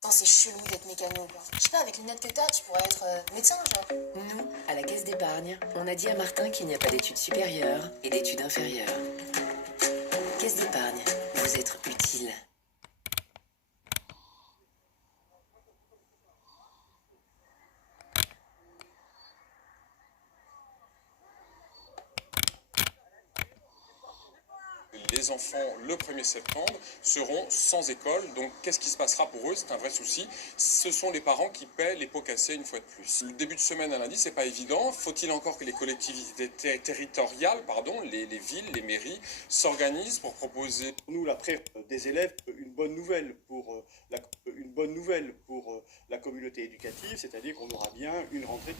Attends, c'est chelou d'être mécano, quoi. Je sais pas, avec les notes que t'as, tu pourrais être médecin, genre. Nous, à la Caisse d'épargne, on a dit à Martin qu'il n'y a pas d'études supérieures et d'études inférieures. Caisse d'épargne, vous êtes utile. Les enfants, le 1er septembre, seront sans école. Donc, qu'est-ce qui se passera pour eux? C'est un vrai souci. Ce sont les parents qui paient les pots cassés une fois de plus. Le début de semaine à lundi, c'est pas évident. Faut-il encore que les collectivités territoriales, les villes, les mairies, s'organisent pour proposer... Pour nous, l'après des élèves, une bonne nouvelle pour la communauté éducative, c'est-à-dire qu'on aura bien une rentrée.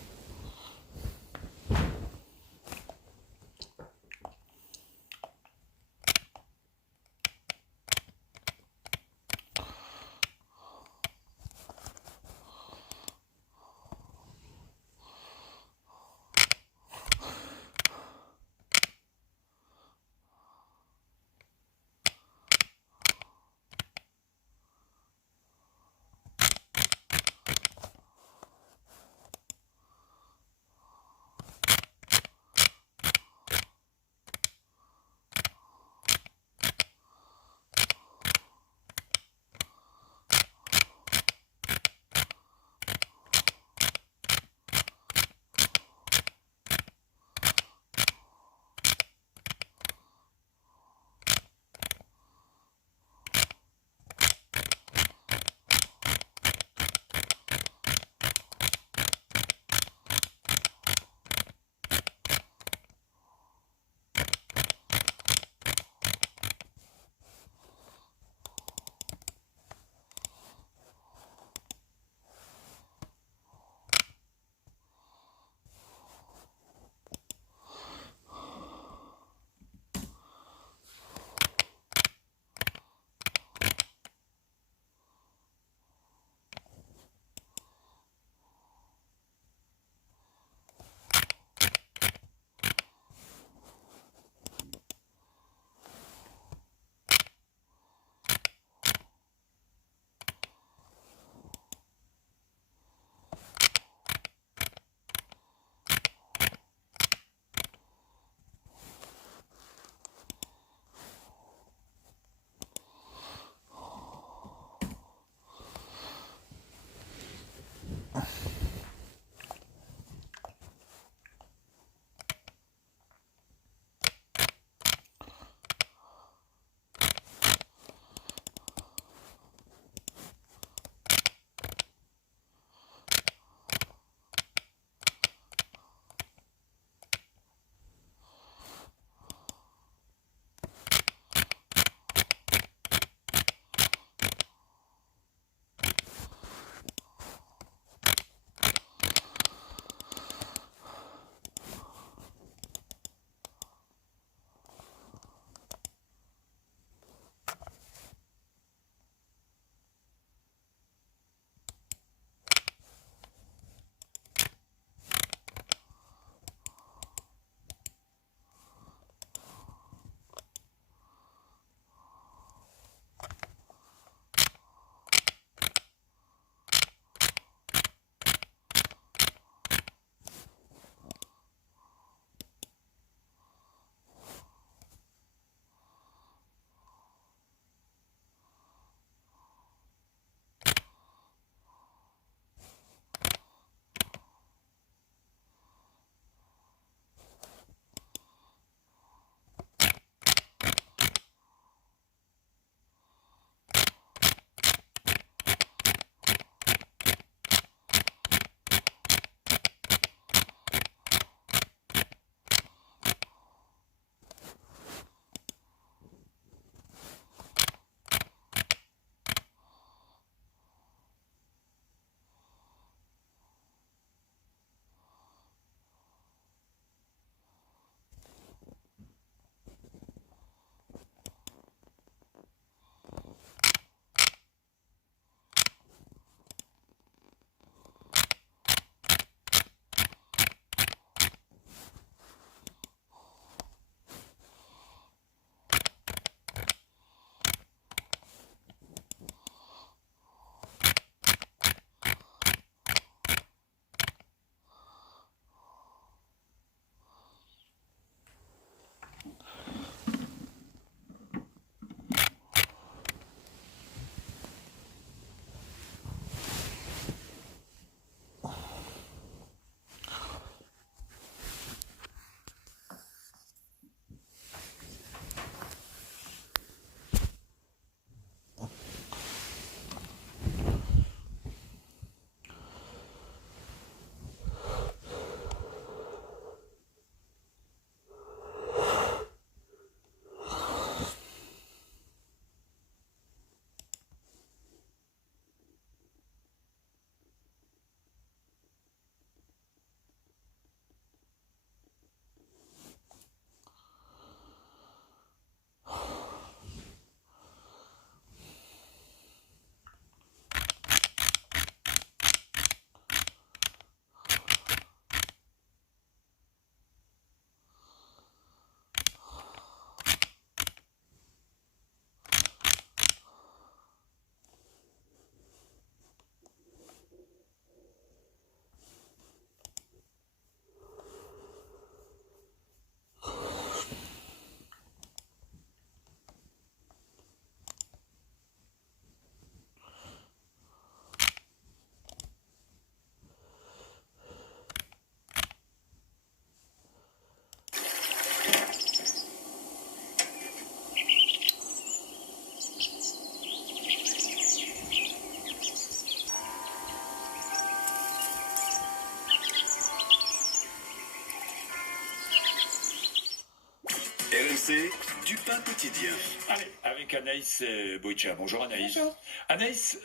c'est du pain quotidien. Allez, avec Anaïs Boïtcha. Bonjour Anaïs. Bonjour. Anaïs,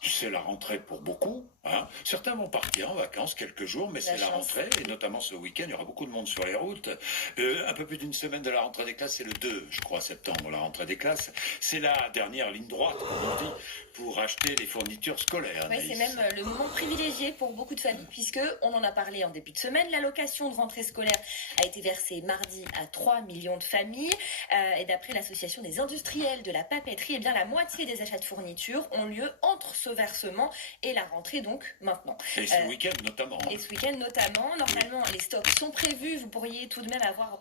c'est la rentrée pour beaucoup. Hein. Certains vont partir en vacances quelques jours, mais c'est la rentrée, et notamment ce week-end, il y aura beaucoup de monde sur les routes. Un peu plus d'une semaine de la rentrée des classes, c'est le 2, je crois, septembre, la rentrée des classes. C'est la dernière ligne droite, comme on dit, pour acheter les fournitures scolaires. Oui, c'est même le moment privilégié pour beaucoup de familles, puisque on en a parlé en début de semaine. L'allocation de rentrée scolaire a été versée mardi à 3 millions de familles. Et d'après l'association des industriels de la papeterie, eh bien, la moitié des achats de fournitures ont lieu entre ce versement et la rentrée, donc maintenant. Et ce week-end notamment. Et ce week-end notamment. Normalement, les stocks sont prévus. Vous pourriez tout de même avoir...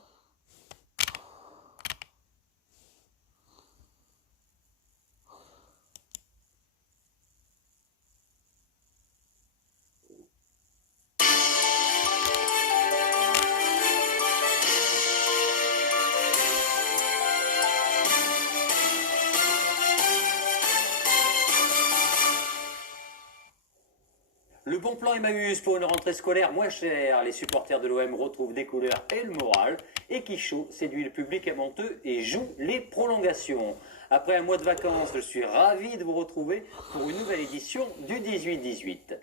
Le bon plan Emmaüs pour une rentrée scolaire moins chère. Les supporters de l'OM retrouvent des couleurs et le moral. Et Quichot séduit le public amonteux et joue les prolongations. Après un mois de vacances, je suis ravi de vous retrouver pour une nouvelle édition du 18-18.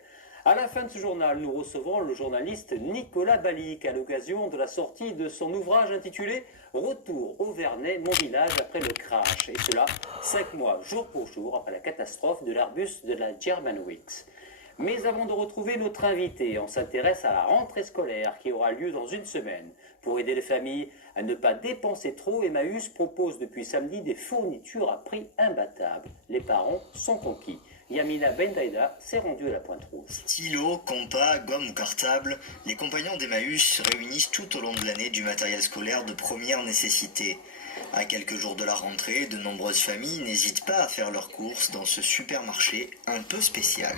À la fin de ce journal, nous recevons le journaliste Nicolas Balic à l'occasion de la sortie de son ouvrage intitulé « Retour au Vernet, mon village après le crash ». Et cela 5 mois, jour pour jour, après la catastrophe de l'Airbus de la Germanwings. Mais avant de retrouver notre invité, on s'intéresse à la rentrée scolaire qui aura lieu dans une semaine. Pour aider les familles à ne pas dépenser trop, Emmaüs propose depuis samedi des fournitures à prix imbattable. Les parents sont conquis. Yamina Bendaïda s'est rendue à la Pointe-Rouge. Stylos, compas, gomme ou cartable, les compagnons d'Emmaüs réunissent tout au long de l'année du matériel scolaire de première nécessité. À quelques jours de la rentrée, de nombreuses familles n'hésitent pas à faire leurs courses dans ce supermarché un peu spécial.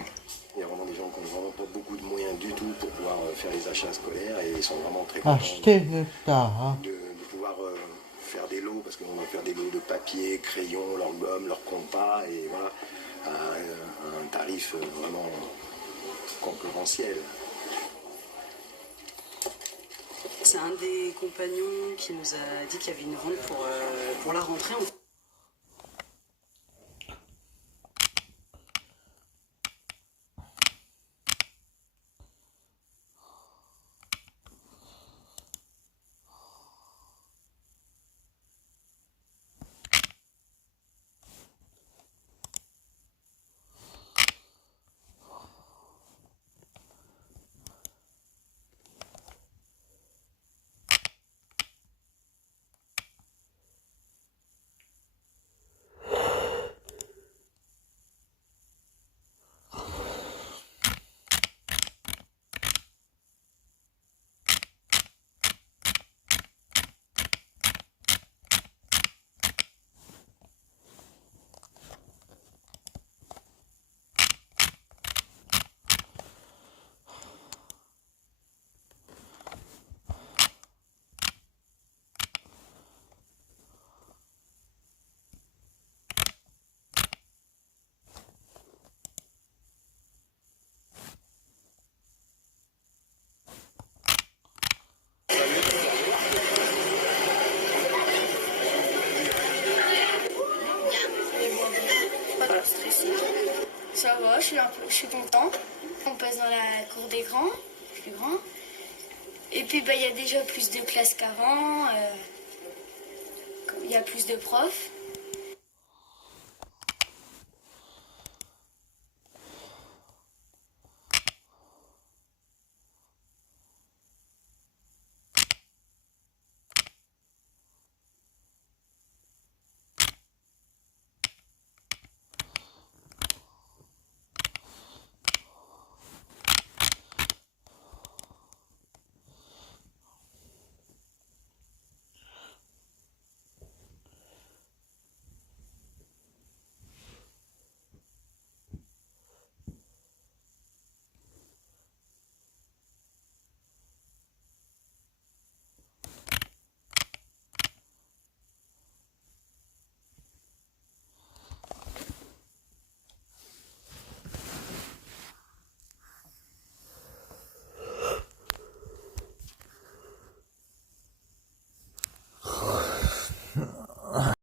Il y a vraiment des gens qui n'ont vraiment pas beaucoup de moyens du tout pour pouvoir faire les achats scolaires et ils sont vraiment très contents de pouvoir faire des lots, parce qu'on va faire des lots de papier, crayons, leurs gommes, leurs compas, et voilà, à un tarif vraiment concurrentiel. C'est un des compagnons qui nous a dit qu'il y avait une vente pour la rentrée. Ça va, je suis content. On passe dans la cour des grands, plus grand. Et puis il y a déjà plus de classes qu'avant. Il y a plus de profs.